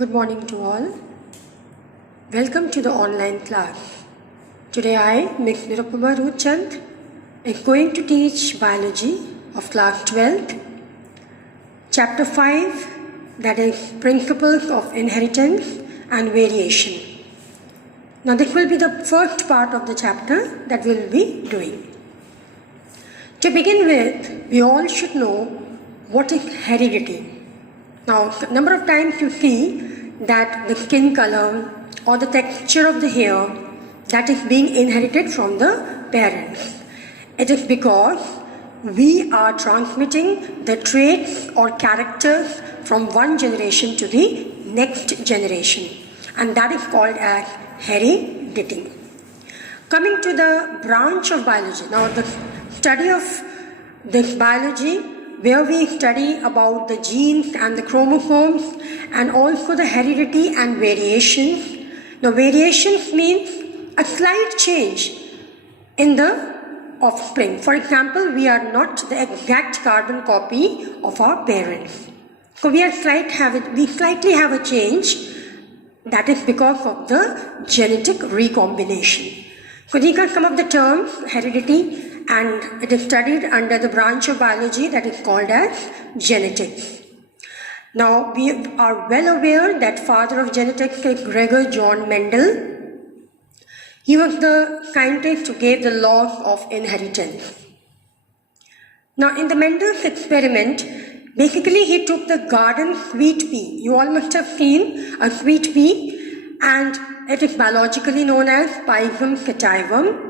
Good morning to all. Welcome to the online class. Today I, Ms. Nirupama Rootchand, is going to teach biology of class 12th, chapter 5, that is principles of inheritance and variation. Now this will be the first part of the chapter that we will be doing. To begin with, we all should know what is heredity. Now, a number of times you see that the skin color or the texture of the hair that is being inherited from the parents. It is because we are transmitting the traits or characters from one generation to the next generation, and that is called as heredity. Coming to the branch of biology, now the study of this biology where we study about the genes and the chromosomes and also the heredity and variations. Now variations means a slight change in the offspring. For example, we are not the exact carbon copy of our parents. So we slightly have a change. That is because of the genetic recombination. So these are some of the terms, heredity, and it is studied under the branch of biology that is called as genetics. Now we are well aware that father of genetics is Gregor John Mendel. He was the scientist who gave the laws of inheritance. Now in the Mendel's experiment, basically he took the garden sweet pea. You all must have seen a sweet pea, and it is biologically known as Pisum sativum.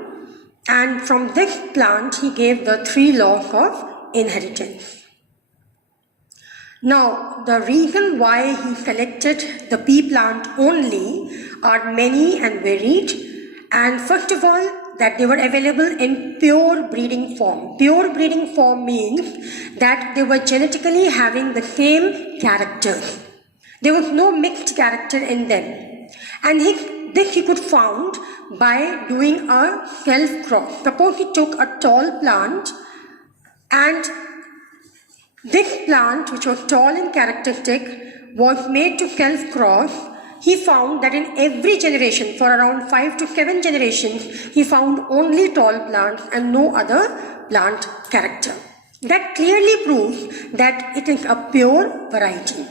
And from this plant, he gave the 3 laws of inheritance. Now, the reason why he selected the pea plant only are many and varied. And first of all, that they were available in pure breeding form. Pure breeding form means that they were genetically having the same characters. There was no mixed character in them. And this he could found by doing a self-cross. Suppose he took a tall plant, and this plant, which was tall and characteristic, was made to self-cross. He found that in every generation, for around 5 to 7 generations, he found only tall plants and no other plant character. That clearly proves that it is a pure variety.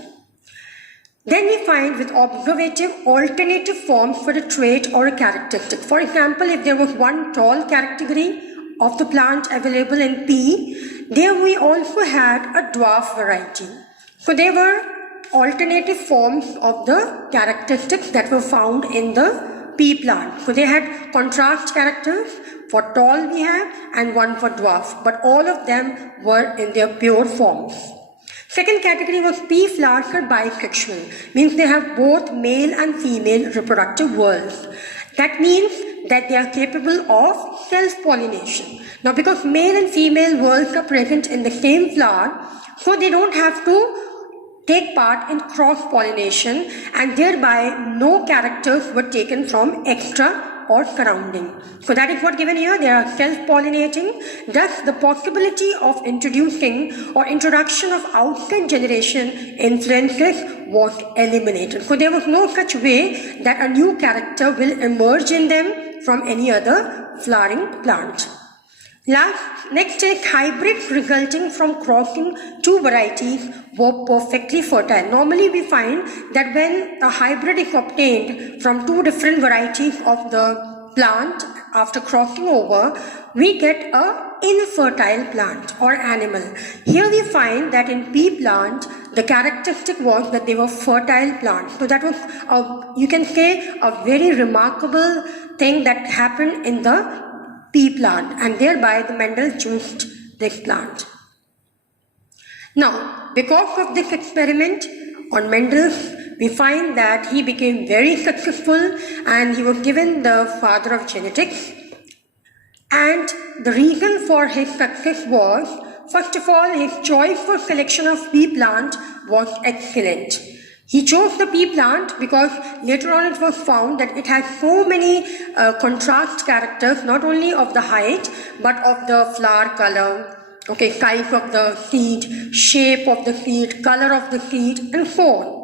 Then we find with observative alternative forms for a trait or a characteristic. For example, if there was one tall category of the plant available in pea, there we also had a dwarf variety. So there were alternative forms of the characteristics that were found in the pea plant. So they had contrast characters. For tall we have and one for dwarf, but all of them were in their pure forms. Second category was pea flowers are bisexual, means they have both male and female reproductive whorls. That means that they are capable of self-pollination. Now because male and female whorls are present in the same flower, so they don't have to take part in cross-pollination, and thereby no characters were taken from extra or surrounding. So that is what given here. They are self-pollinating. Thus the possibility of introducing or introduction of outside generation influences was eliminated. So there was no such way that a new character will emerge in them from any other flowering plant. Next is hybrids resulting from crossing 2 varieties were perfectly fertile. Normally we find that when a hybrid is obtained from 2 different varieties of the plant after crossing over, we get a infertile plant or animal. Here we find that in pea plant, the characteristic was that they were fertile plants. So that was, you can say, a very remarkable thing that happened in the pea plant, and thereby the Mendel chose this plant. Now, because of this experiment on Mendel, we find that he became very successful and he was given the father of genetics. And the reason for his success was, first of all, his choice for selection of pea plant was excellent. He chose the pea plant because later on it was found that it has so many contrast characters, not only of the height, but of the flower color, size of the seed, shape of the seed, color of the seed, and so on.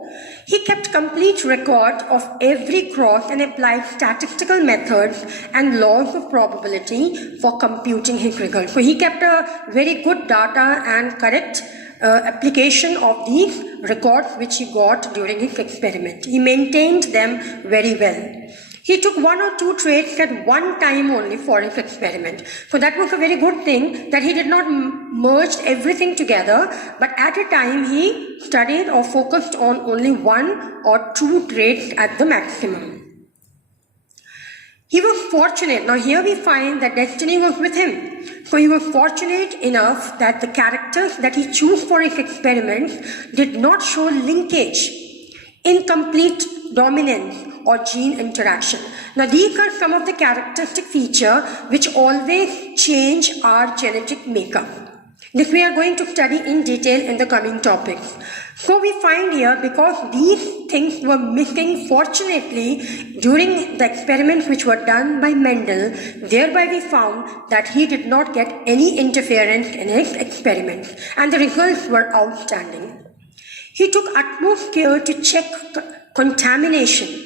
He kept complete record of every cross and applied statistical methods and laws of probability for computing his results. So he kept a very good data and correct application of these records which he got during his experiment. He maintained them very well. He took 1 or 2 traits at one time only for his experiment. So that was a very good thing, that he did not merge everything together, but at a time he studied or focused on only 1 or 2 traits at the maximum. He was fortunate. Now here we find that destiny was with him. So he was fortunate enough that the characters that he chose for his experiments did not show linkage, incomplete dominance, or gene interaction. Now these are some of the characteristic features which always change our genetic makeup. This we are going to study in detail in the coming topics. So we find here, because these things were missing fortunately during the experiments which were done by Mendel, thereby we found that he did not get any interference in his experiments and the results were outstanding. He took utmost care to check contamination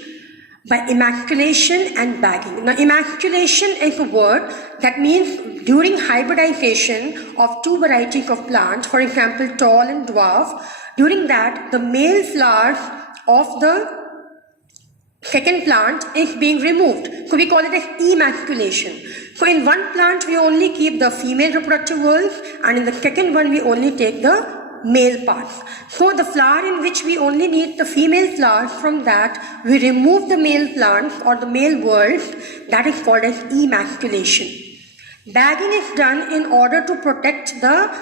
by emasculation and bagging. Now emasculation is a word that means during hybridization of 2 varieties of plants, for example tall and dwarf, during that the male flowers of the second plant is being removed. So we call it as emasculation. So in one plant we only keep the female reproductive whorls and in the second one we only take the male parts. So the flower in which we only need the female flowers, from that we remove the male plants or the male whorls. That is called as emasculation. Bagging is done in order to protect the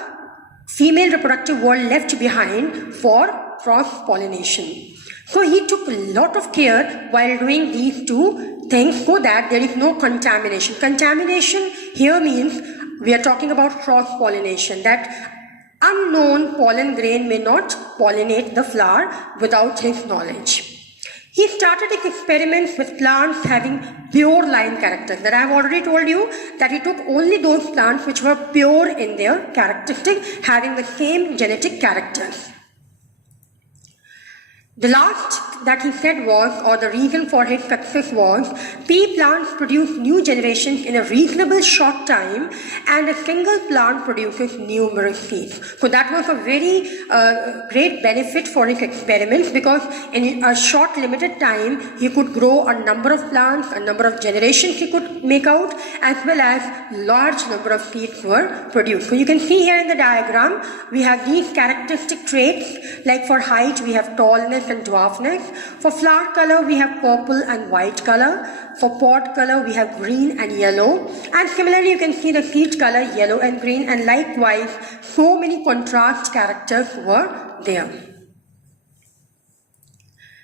female reproductive whorl left behind for cross-pollination. So he took a lot of care while doing these 2 things so that there is no contamination. Contamination here means we are talking about cross-pollination, that unknown pollen grain may not pollinate the flower without his knowledge. He started his experiments with plants having pure line characters. That I have already told you that he took only those plants which were pure in their characteristic, having the same genetic characters. The last that he said was, or the reason for his success was, pea plants produce new generations in a reasonable short time and a single plant produces numerous seeds. So that was a very great benefit for his experiments, because in a short limited time he could grow a number of plants, a number of generations he could make out, as well as large number of seeds were produced. So you can see here in the diagram we have these characteristic traits, like for height we have tallness and dwarfness. For flower color we have purple and white color. For pod color we have green and yellow. And similarly you can see the seed color yellow and green, and likewise so many contrast characters were there.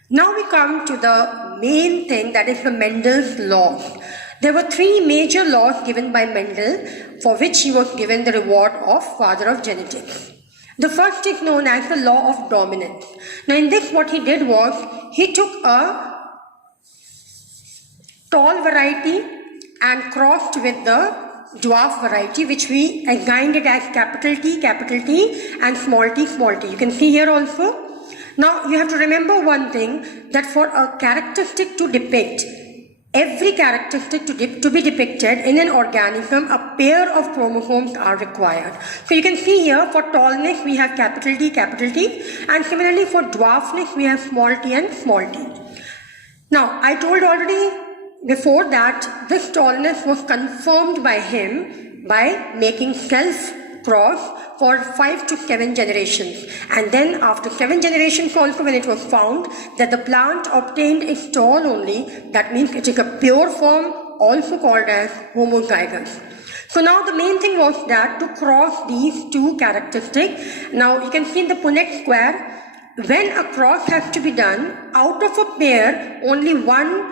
Now we come to the main thing, that is the Mendel's laws. There were 3 major laws given by Mendel, for which he was given the reward of father of genetics. The first is known as the law of dominance. Now in this what he did was, he took a tall variety and crossed with the dwarf variety, which we assigned it as capital T and small t. You can see here also. Now you have to remember one thing, that for a characteristic to depict, every characteristic to be depicted in an organism, a pair of chromosomes are required. So you can see here, for tallness we have capital T, and similarly for dwarfness we have small t and small t. Now I told already before that this tallness was confirmed by him by making self-cross for 5 to 7 generations, and then after 7 generations also, when it was found that the plant obtained is tall only, that means it is a pure form, also called as homozygous. So now the main thing was that to cross these 2 characteristics. Now you can see in the Punnett square, when a cross has to be done, out of a pair only 1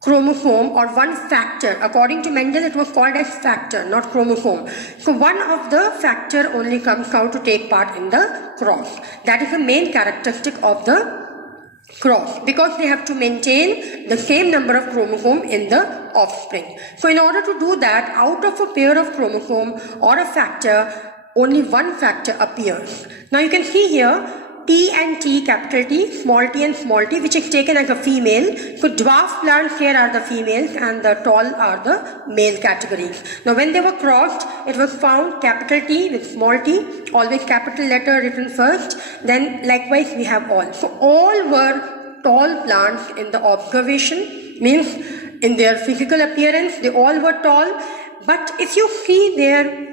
chromosome or 1 factor, according to Mendel it was called as factor, not chromosome. So one of the factor only comes out to take part in the cross. That is the main characteristic of the cross, because they have to maintain the same number of chromosome in the offspring. So in order to do that, out of a pair of chromosome or a factor, only 1 factor appears. Now you can see here, T and T, capital T, small t and small t, which is taken as a female. So dwarf plants here are the females and the tall are the male categories. Now when they were crossed, it was found capital T with small t, always capital letter written first, then likewise we have all. So all were tall plants in the observation, means in their physical appearance, they all were tall. But if you see their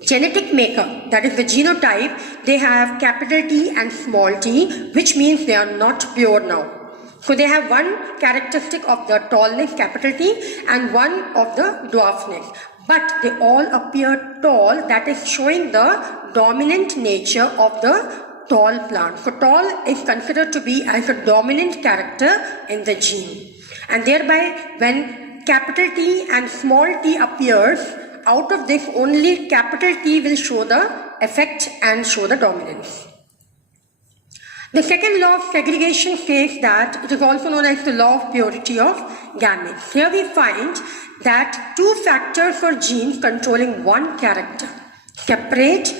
genetic makeup, that is the genotype, they have capital T and small t, which means they are not pure now. So they have one characteristic of the tallness, capital T, and one of the dwarfness. But they all appear tall, that is showing the dominant nature of the tall plant. So tall is considered to be as a dominant character in the gene. And thereby when capital T and small t appears, out of this only capital T will show the effect and show the dominance. The second law of segregation says that it is also known as the law of purity of gametes. Here we find that two factors or genes controlling one character separate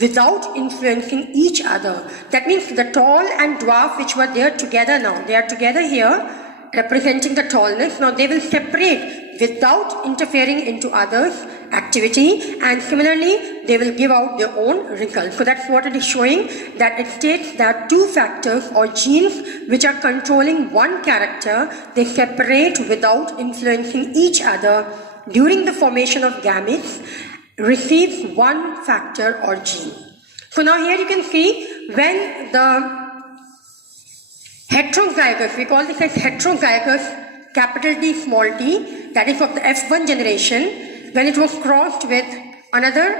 without influencing each other. That means the tall and dwarf which were there together now, they are together here representing the tallness. Now they will separate without interfering into others' activity, and similarly they will give out their own results. So that's what it is showing, that it states that two factors or genes which are controlling one character, they separate without influencing each other during the formation of gametes, receives one factor or gene. So now here you can see when the heterozygous, we call this as heterozygous capital T small t, that is of the F1 generation, when it was crossed with another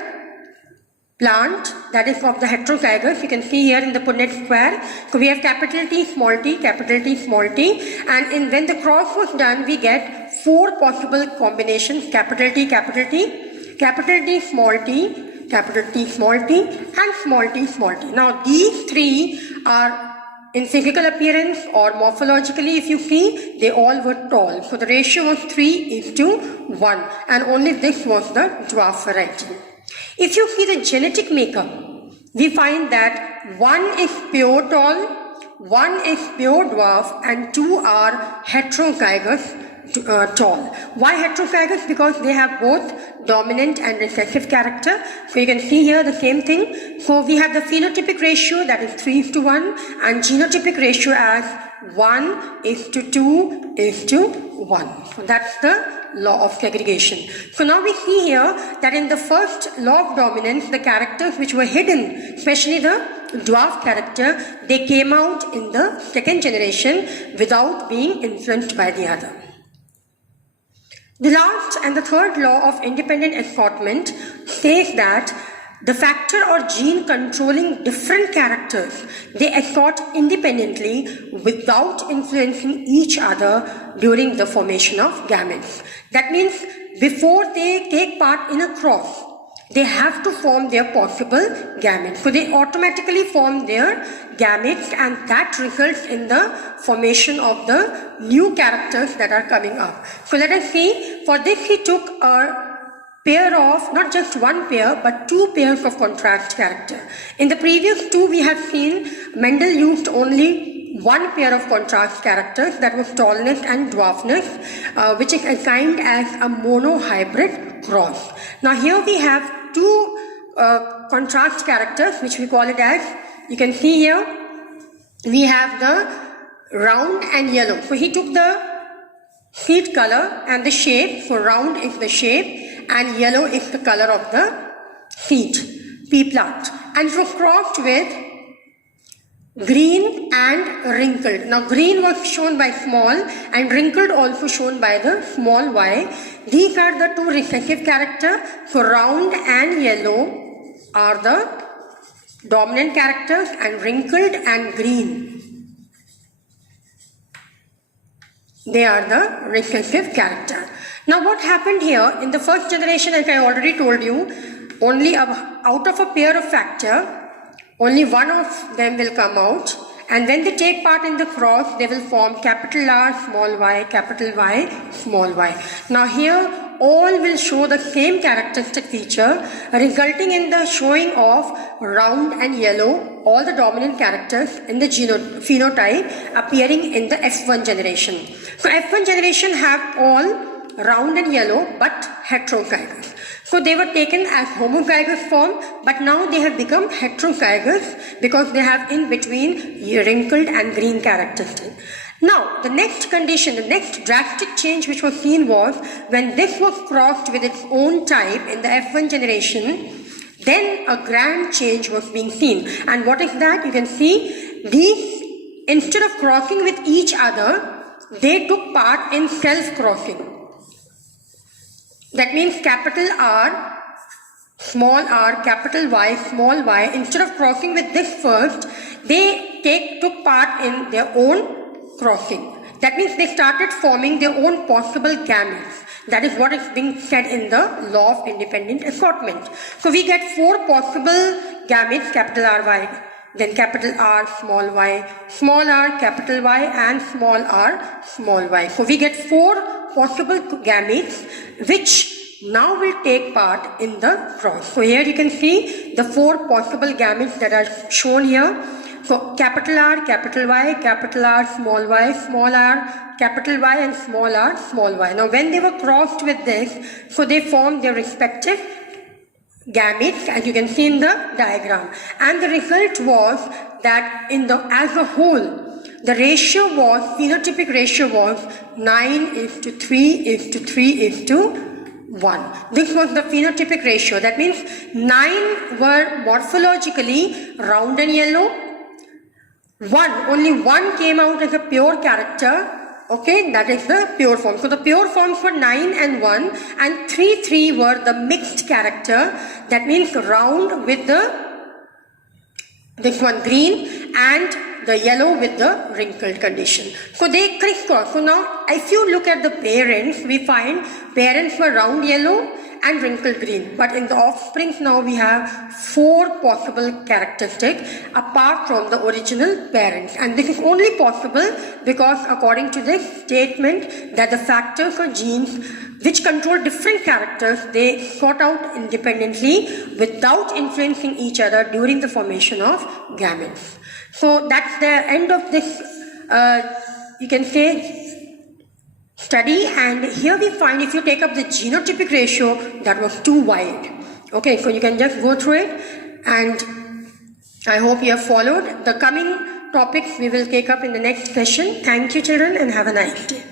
plant that is of the heterozygous, you can see here in the Punnett square. So we have capital T small t, capital T small t, and when the cross was done, we get four possible combinations: capital T, capital T, capital T small t, capital T small t, and small t small t. Now these three are in physical appearance or morphologically, if you see, they all were tall. So the ratio was 3:1, and only this was the dwarf variety. If you see the genetic makeup, we find that one is pure tall, one is pure dwarf, and two are heterozygous tall. Why heterozygous? Because they have both dominant and recessive character. So you can see here the same thing. So we have the phenotypic ratio, that is 3:1, and genotypic ratio as 1:2:1. So that's the law of segregation. So now we see here that in the first law of dominance, the characters which were hidden, especially the dwarf character, they came out in the second generation without being influenced by the other. The last and the third law of independent assortment says that the factor or gene controlling different characters, they assort independently without influencing each other during the formation of gametes. That means before they take part in a cross, they have to form their possible gametes. So they automatically form their gametes, and that results in the formation of the new characters that are coming up. So let us see. For this he took a pair of, not just one pair, but two pairs of contrast character. In the previous two we have seen Mendel used only one pair of contrast characters, that was tallness and dwarfness, which is assigned as a monohybrid cross. Now here we have two contrast characters, which we call it as, you can see here, we have the round and yellow. So he took the seed color and the shape, so round is the shape and yellow is the color of the seed, pea plant, and it was crossed with green and wrinkled. Now green was shown by small and wrinkled also shown by the small y. These are the two recessive characters. So round and yellow are the dominant characters, and wrinkled and green, they are the recessive character. Now what happened here in the first generation, as I already told you, only out of a pair of factor, only one of them will come out, and when they take part in the cross, they will form capital R, small y, capital Y, small y. Now here all will show the same characteristic feature, resulting in the showing of round and yellow all the dominant characters in the phenotype appearing in the F1 generation. So F1 generation have all round and yellow but heterozygous. So they were taken as homozygous form, but now they have become heterozygous because they have in between wrinkled and green characteristics. Now the next condition, the next drastic change which was seen was when this was crossed with its own type in the F1 generation, then a grand change was being seen. And what is that? You can see these, instead of crossing with each other, they took part in self-crossing. That means capital R, capital Y, small y, instead of crossing with this first, they took part in their own crossing. That means they started forming their own possible gametes. That is what is being said in the law of independent assortment. So we get 4 possible gametes, capital RY, then capital R, small r, capital Y, and small r, small y. So we get 4 possible gametes which now will take part in the cross. So here you can see the 4 possible gametes that are shown here. So capital R, capital Y, capital R, small r, capital Y, and small r, small y. Now when they were crossed with this, so they formed their respective gametes, as you can see in the diagram. And the result was that as a whole, the ratio was, phenotypic ratio was 9:3:3:1. This was the phenotypic ratio. That means 9 were morphologically round and yellow. Only one came out as a pure character. Okay, that is the pure form. So the pure forms were 9 and 1, and 3 were the mixed character. That means round with this one green and the yellow with the wrinkled condition. So they crisscross. So now if you look at the parents, we find parents were round yellow and wrinkled green. But in the offsprings now we have 4 possible characteristics apart from the original parents. And this is only possible because according to this statement that the factors or genes which control different characters, they sort out independently without influencing each other during the formation of gametes. So that's the end of this, you can say, study. And here we find, if you take up the genotypic ratio, that was too wide. Okay, so you can just go through it, and I hope you have followed. The coming topics we will take up in the next session. Thank you, children, and have a nice day.